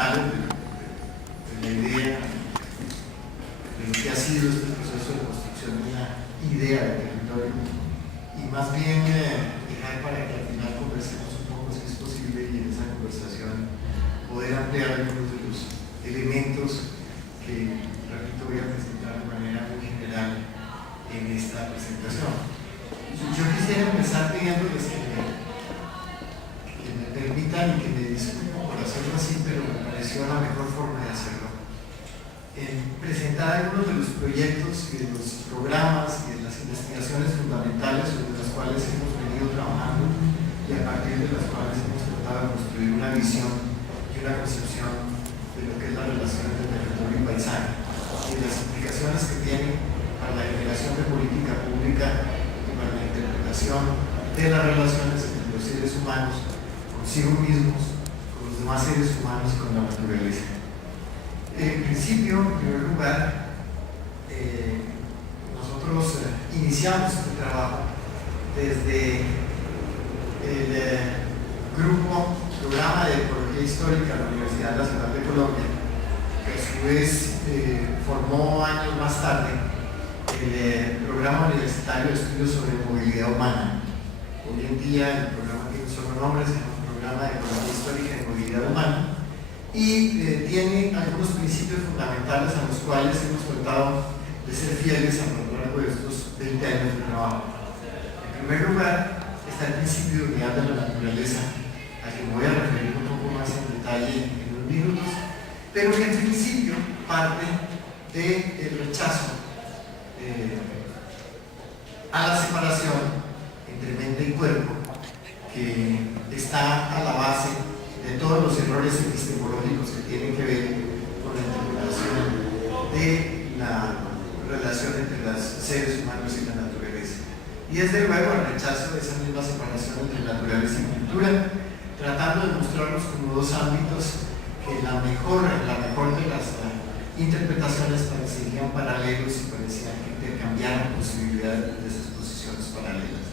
fundamentales de la idea de lo que ha sido este proceso de construcción de una idea de territorio, y más bien dejar para que al final conversemos un poco, si es posible, y en esa conversación poder ampliar algunos de los elementos que, repito, voy a presentar de manera muy general en esta presentación. Yo quisiera empezar pidiéndoles que me permitan y que me disculpen por hacerlo así, pero me pareció la mejor forma de hacerlo. En presentar algunos de los proyectos y de los programas y de las investigaciones fundamentales sobre las cuales hemos venido trabajando y a partir de las cuales hemos tratado de construir una visión y una concepción de lo que es la relación entre territorio y paisaje y las implicaciones que tiene para la generación de política pública y para la interpretación de las relaciones entre los seres humanos consigo mismos, con los demás seres humanos y con la naturaleza. En principio, en primer lugar, nosotros iniciamos este trabajo desde el programa de Ecología Histórica de la Universidad Nacional de Colombia, que a su vez formó años más tarde el Programa Universitario de Estudios sobre Movilidad Humana. Hoy en día el programa tiene un solo nombre, se llama Programa de Ecología Histórica de Movilidad Humana, y tiene algunos principios fundamentales a los cuales hemos tratado de ser fieles a lo largo de estos 20 años de trabajo. En primer lugar está el principio de unidad de la naturaleza, al que me voy a referir un poco más en detalle en unos minutos, pero que en principio parte del rechazo a la separación entre mente y cuerpo, que está a la base de todos los errores epistemológicos que tienen que ver con la interpretación de la relación entre los seres humanos y la naturaleza. Y desde luego el rechazo de esa misma separación entre naturaleza y cultura, tratando de mostrarnos como dos ámbitos que la mejor de las interpretaciones parecerían paralelos y parecían que intercambiaran posibilidades de esas posiciones paralelas.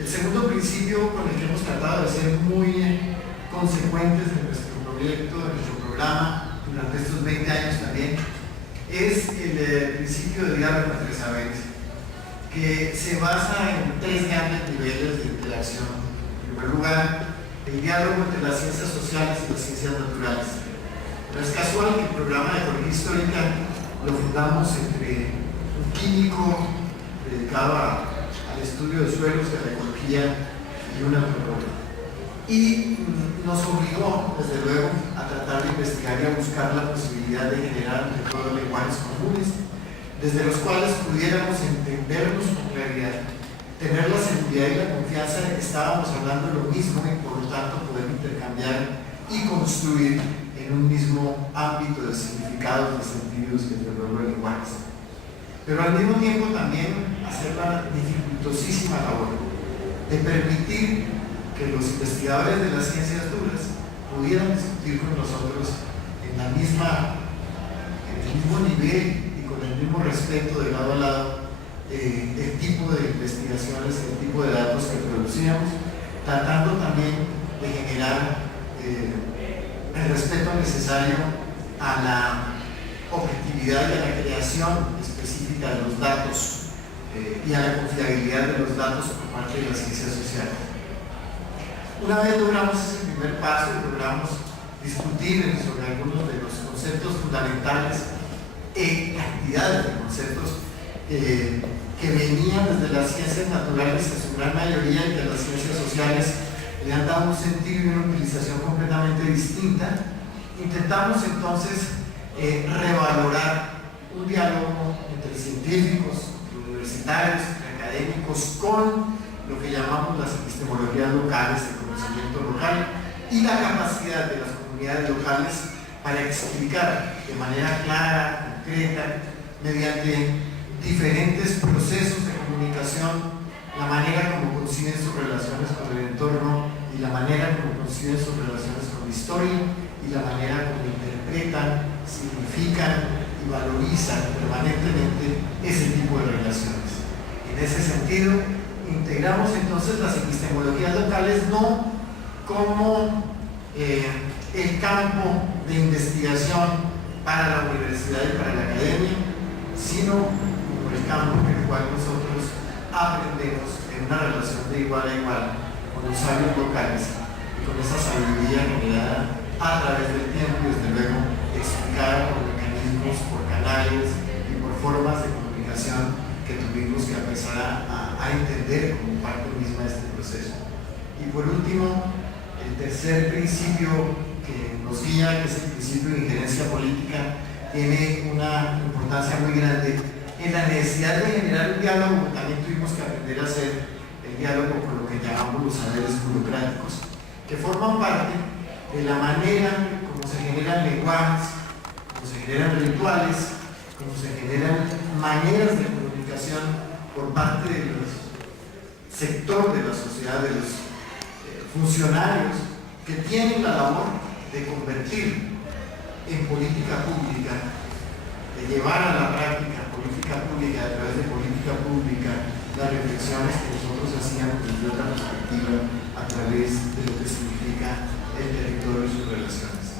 El segundo principio con el que hemos tratado de ser muy consecuentes de nuestro proyecto, de nuestro programa, durante estos 20 años también, es el principio de diálogo entre saberes, que se basa en 3 grandes niveles de interacción. En primer lugar, el diálogo entre las ciencias sociales y las ciencias naturales. No es casual que el programa de Ecología Histórica lo fundamos entre un químico dedicado al estudio de suelos, de la ecología, y un antropólogo. Y nos obligó, desde luego, a tratar de investigar y a buscar la posibilidad de generar entre todos lenguajes comunes, desde los cuales pudiéramos entendernos con claridad, tener la seguridad y la confianza de que estábamos hablando de lo mismo y por lo tanto poder intercambiar y construir en un mismo ámbito de significados, de sentidos y desde luego de lenguajes. Pero al mismo tiempo también hacer la dificultosísima labor de permitir que los investigadores de las ciencias duras pudieran discutir con nosotros en el mismo nivel y con el mismo respeto de lado a lado el tipo de investigaciones, el tipo de datos que producíamos, tratando también de generar el respeto necesario a la objetividad y a la creación específica de los datos y a la confiabilidad de los datos por parte de las ciencias sociales. Una vez logramos ese primer paso y logramos discutir sobre algunos de los conceptos fundamentales y cantidades de conceptos que venían desde las ciencias naturales en su gran mayoría y de las ciencias sociales le han dado un sentido y una utilización completamente distinta. Intentamos entonces revalorar un diálogo entre científicos, universitarios, académicos, con lo que llamamos las epistemologías locales, el conocimiento local y la capacidad de las comunidades locales para explicar de manera clara, concreta, mediante diferentes procesos de comunicación, la manera como conciben sus relaciones con el entorno y la manera como conciben sus relaciones con la historia y la manera como interpretan, significan y valorizan permanentemente ese tipo de relaciones. En ese sentido, integramos entonces las epistemologías locales no como el campo de investigación para la universidad y para la academia, sino como el campo en el cual nosotros aprendemos en una relación de igual a igual con los sabios locales y con esa sabiduría generada a través del tiempo y desde luego explicada por mecanismos, por canales y por formas de comunicación que tuvimos que empezar a entender como parte misma de este proceso. Y por último, el tercer principio que nos guía, que es el principio de injerencia política, tiene una importancia muy grande en la necesidad de generar un diálogo. También tuvimos que aprender a hacer el diálogo con lo que llamamos los saberes burocráticos, que forman parte de la manera como se generan lenguajes, como se generan rituales, como se generan maneras de comunicación por parte del sector de la sociedad, de los funcionarios que tienen la labor de convertir en política pública, de llevar a la práctica política pública, a través de política pública, las reflexiones que nosotros hacíamos desde otra perspectiva a través de lo que significa el territorio y sus relaciones.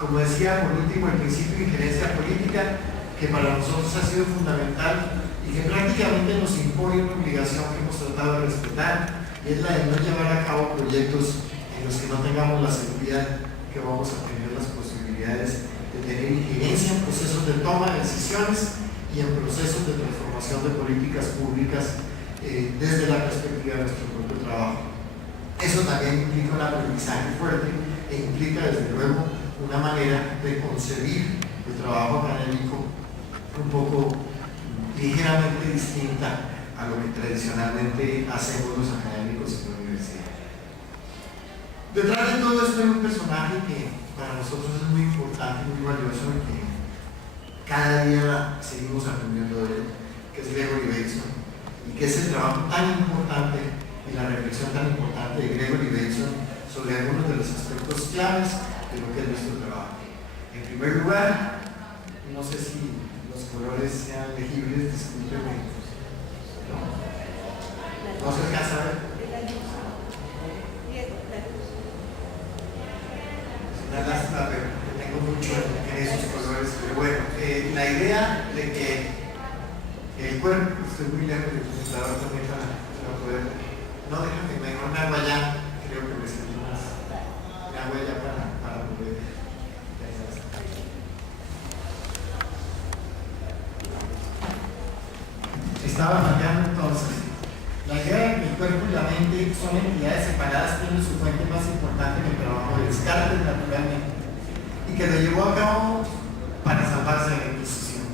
Como decía, por último, el principio de injerencia política, que para nosotros ha sido fundamental y que prácticamente nos impone una obligación que hemos tratado de respetar, y es la de no llevar a cabo proyectos en los que no tengamos la seguridad que vamos a tener las posibilidades de tener injerencia en procesos de toma de decisiones y en procesos de transformación de políticas públicas desde la perspectiva de nuestro propio trabajo. Eso también implica un aprendizaje fuerte e implica desde luego una manera de concebir el trabajo académico un poco ligeramente distinta a lo que tradicionalmente hacemos los académicos en la universidad. Detrás de todo esto hay un personaje que para nosotros es muy importante, muy valioso y que cada día seguimos aprendiendo de él, que es Gregory Bateson, y que es el trabajo tan importante y la reflexión tan importante de Gregory Bateson sobre algunos de los aspectos claves de lo que es nuestro trabajo. En primer lugar, no sé si los colores sean legibles, discúlpenme. ¿No se alcanza a ver? Es una lástima, pero tengo mucho en esos colores. Pero bueno, la idea de que el cuerpo, estoy muy lejos del computador también para poder. No, déjame, mejor me hago allá. Creo que me siento más. Me hago allá para poder. Estaba fallando entonces. La idea de que el cuerpo y la mente son entidades separadas tiene su fuente más importante en el trabajo de Descartes, naturalmente, y que lo llevó a cabo para salvarse de la Inquisición.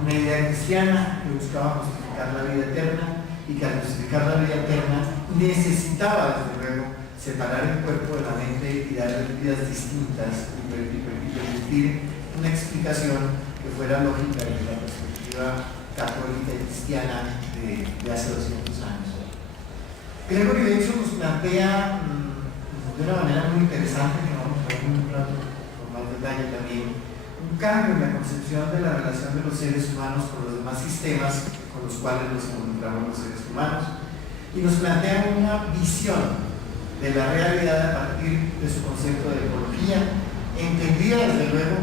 Una idea cristiana que buscaba justificar la vida eterna y que al justificar la vida eterna necesitaba, desde luego, separar el cuerpo de la mente y darle vidas distintas y permitir una explicación que fuera lógica desde la perspectiva católica y cristiana de hace 200 años. Gregory Bateson nos plantea de una manera muy interesante, que vamos a ver en un rato con más detalle también, un cambio en la concepción de la relación de los seres humanos con los demás sistemas con los cuales nos encontramos los seres humanos, y nos plantea una visión de la realidad a partir de su concepto de ecología, entendida desde luego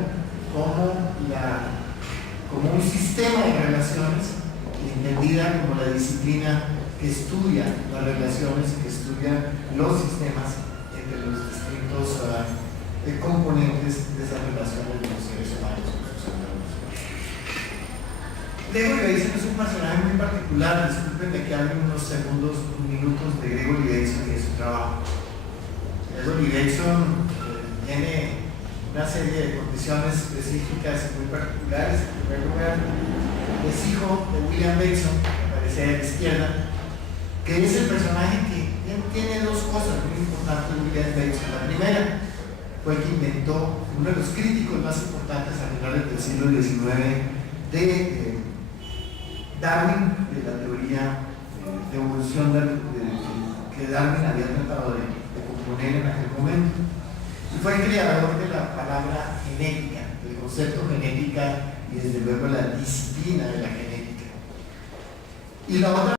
como un sistema de relaciones, entendida como la disciplina que estudia las relaciones y que estudia los sistemas entre los distintos componentes de esas relaciones de los seres humanos con sus entornos. Gregory Bateson es un personaje muy particular. Discúlpenme que hable unos segundos, minutos de Gregory Bateson y de su trabajo. Gregory Bateson tiene una serie de condiciones específicas y muy particulares. En primer lugar, es hijo de William Bateson, que aparece a la izquierda, que es el personaje que tiene dos cosas muy importantes de William Bateson. La primera fue el que inventó, uno de los críticos más importantes a finales del siglo XIX de Darwin, de la teoría de evolución que Darwin había tratado de componer en aquel momento. Y fue el creador de la palabra genética, del concepto genética y desde luego la disciplina de la genética. Y la otra